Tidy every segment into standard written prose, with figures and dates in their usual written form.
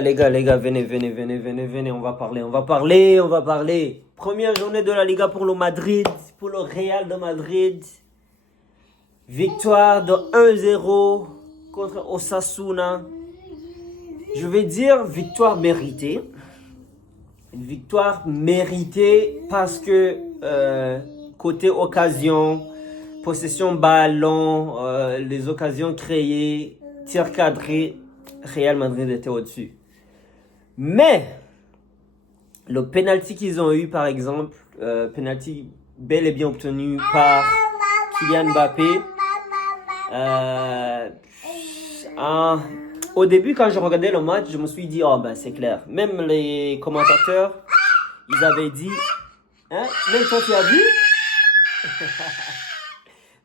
Les gars, venez, on va parler. Première journée de la Liga pour le Madrid, pour le Real de Madrid. Victoire de 1-0 contre Osasuna. Je vais dire victoire méritée. Victoire méritée parce que côté occasion, possession ballon, les occasions créées, tir cadré, Real Madrid était au-dessus. Mais le penalty qu'ils ont eu, par exemple, penalty bel et bien obtenu par Kylian Mbappé. Au début, quand je regardais le match, je me suis dit, oh ben c'est clair. Même les commentateurs, ils avaient dit, hein, même toi tu as vu,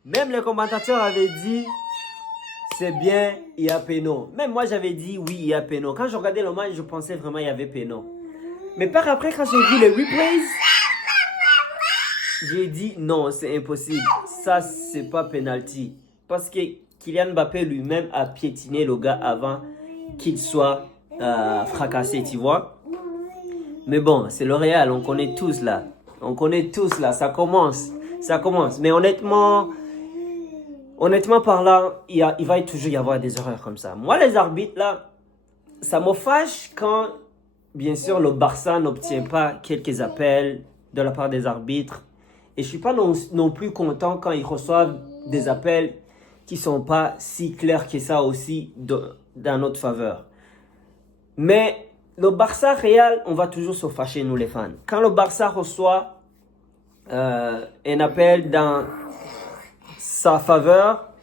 même les commentateurs avaient dit, c'est bien, il y a péno. Même moi j'avais dit, oui, il y a péno. Quand je regardais le match, je pensais vraiment il y avait péno. Mais par après, quand j'ai vu les replays, j'ai dit, non, c'est impossible. Ça, c'est pas penalty. Parce que Kylian Mbappé lui-même a piétiné le gars avant qu'il soit fracassé, tu vois. Mais bon, c'est le Real, on connaît tous là. Ça commence. Mais honnêtement par là, il va toujours y avoir des erreurs comme ça. Moi, les arbitres là, ça me fâche quand, bien sûr, le Barça n'obtient pas quelques appels de la part des arbitres. Et je ne suis pas non plus content quand ils reçoivent des appels qui ne sont pas si clairs que ça aussi dans notre faveur. Mais le Barça Real, on va toujours se fâcher, nous les fans. Quand le Barça reçoit un appel dans sa faveur,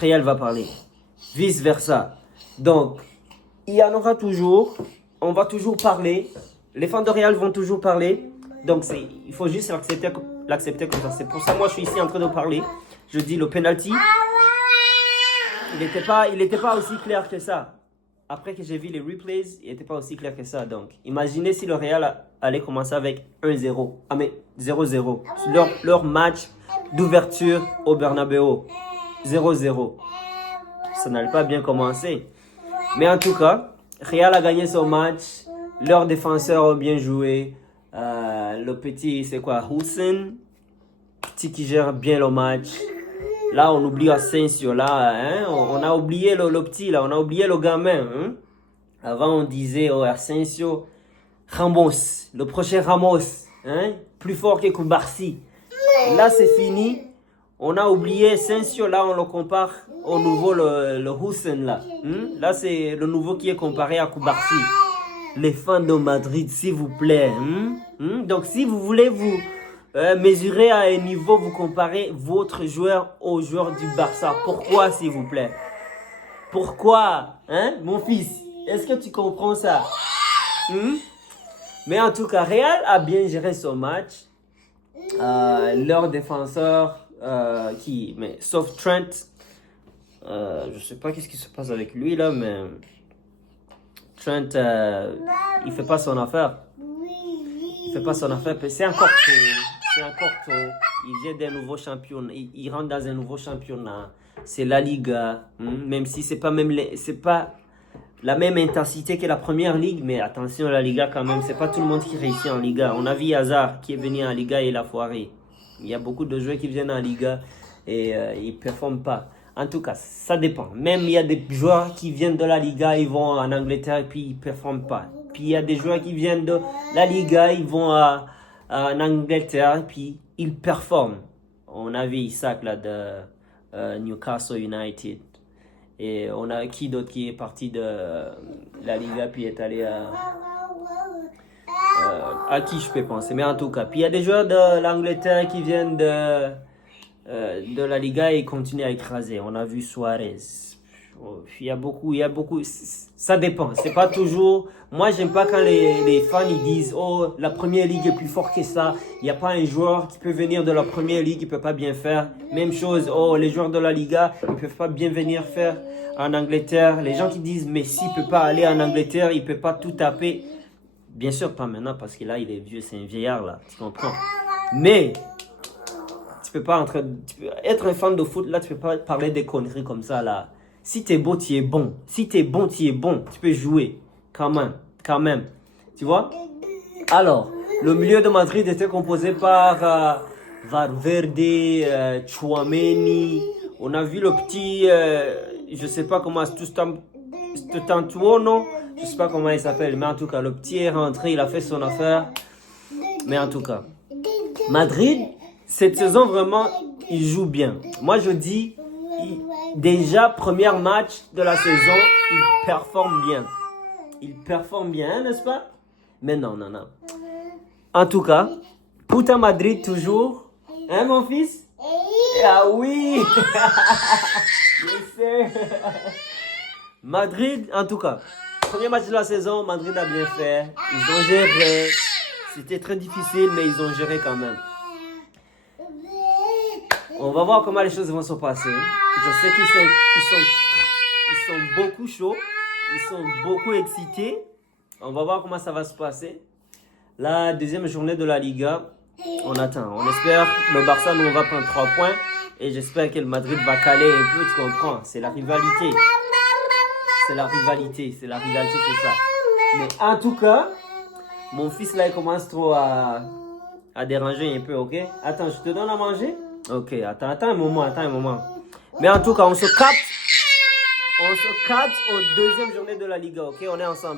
Real va parler. Vice versa. Donc, il y en aura toujours. On va toujours parler. Les fans de Real vont toujours parler. Donc, il faut juste l'accepter comme ça. C'est pour ça que moi, je suis ici en train de parler. Je dis le penalty. Il n'était pas aussi clair que ça. Après que j'ai vu les replays, il n'était pas aussi clair que ça. Donc, imaginez si le Real allait commencer avec 1-0. Ah, mais 0-0. Leur match d'ouverture au Bernabéu. 0-0. Ça n'allait pas bien commencer. Mais en tout cas, Real a gagné son match. Leurs défenseurs ont bien joué. Le petit, c'est quoi? Hussein. Petit qui gère bien le match. Là, on oublie Asensio. Là, hein? On a oublié le petit, là. On a oublié le gamin. Hein? Avant, on disait, oh, Asensio, Ramos. Le prochain Ramos. Hein? Plus fort que Koubarsi. Là, c'est fini. On a oublié Asensio. Là, on le compare au nouveau, le Hussein, là. Hein? Là, c'est le nouveau qui est comparé à Koubarsi. Les fans de Madrid, s'il vous plaît. Hein? Hein? Donc, si vous voulez vous mesurer à un niveau, vous comparez votre joueur au joueur du Barça. Pourquoi, s'il vous plaît? Pourquoi? Hein, mon fils? Est-ce que tu comprends ça? Mais en tout cas, Real a bien géré son match. Leur défenseur, sauf Trent, je sais pas qu'est-ce qui se passe avec lui là, mais Trent, il fait pas son affaire. C'est encore tôt. Il vient d'un nouveau championnat. Il rentre dans un nouveau championnat. C'est la Liga. Même si c'est pas la même intensité que la première ligue. Mais attention, la Liga quand même. C'est pas tout le monde qui réussit en Liga. On a vu Hazard qui est venu en Liga et il a foiré. Il y a beaucoup de joueurs qui viennent en Liga et ils performent pas. En tout cas, ça dépend. Même il y a des joueurs qui viennent de la Liga, ils vont en Angleterre et puis ils performent pas. Puis il y a des joueurs qui viennent de la Liga, ils vont en Angleterre et puis ils performent. On a vu Isaac là de Newcastle United. Et on a qui d'autre qui est parti de la Liga puis est allé à qui je peux penser. Mais en tout cas, puis il y a des joueurs de l'Angleterre qui viennent de la Liga et continuent à écraser. On a vu Suarez. Il y a beaucoup. Ça dépend. C'est pas toujours. Moi, j'aime pas quand les fans ils disent oh la première ligue est plus forte que ça. Il n'y a pas un joueur qui peut venir de la première ligue qui peut pas bien faire. Même chose. Oh les joueurs de la Liga ils peuvent pas bien venir faire en Angleterre. Les gens qui disent Messi peut pas aller en Angleterre, il peut pas tout taper. Bien sûr pas maintenant parce que là il est vieux, c'est un vieillard là. Tu comprends? Mais tu peux être un fan de foot là, tu peux pas parler des conneries comme ça là. Si t'es beau, tu es bon. Si t'es bon, tu es bon. Tu peux jouer. Quand même. Tu vois? Alors, le milieu de Madrid était composé par Valverde, Tchouaméni. On a vu le petit, je sais pas comment, Stutantuono, je sais pas comment il s'appelle, mais en tout cas, le petit est rentré, il a fait son affaire. Mais en tout cas, Madrid, cette saison, vraiment, il joue bien. Moi, je dis, déjà, premier match de la saison, il performe bien. Il performe bien, n'est-ce pas? Mais non. En tout cas, Puta Madrid toujours. Hein, mon fils? Ah oui! Yes, sir. Madrid, en tout cas, premier match de la saison, Madrid a bien fait. Ils ont géré. C'était très difficile, mais ils ont géré quand même. On va voir comment les choses vont se passer. Je sais qu'ils sont beaucoup chauds. Ils sont beaucoup excités. On va voir comment ça va se passer. La deuxième journée de la Liga, on attend. On espère le Barça, nous, on va prendre 3 points. Et j'espère que le Madrid va caler un peu, tu comprends. C'est la rivalité. C'est ça. Mais en tout cas, mon fils là, il commence trop à déranger un peu, ok? Attends, je te donne à manger? Ok, attends un moment. Mais en tout cas, on se capte aux deuxième journée de la Liga, ok? On est ensemble.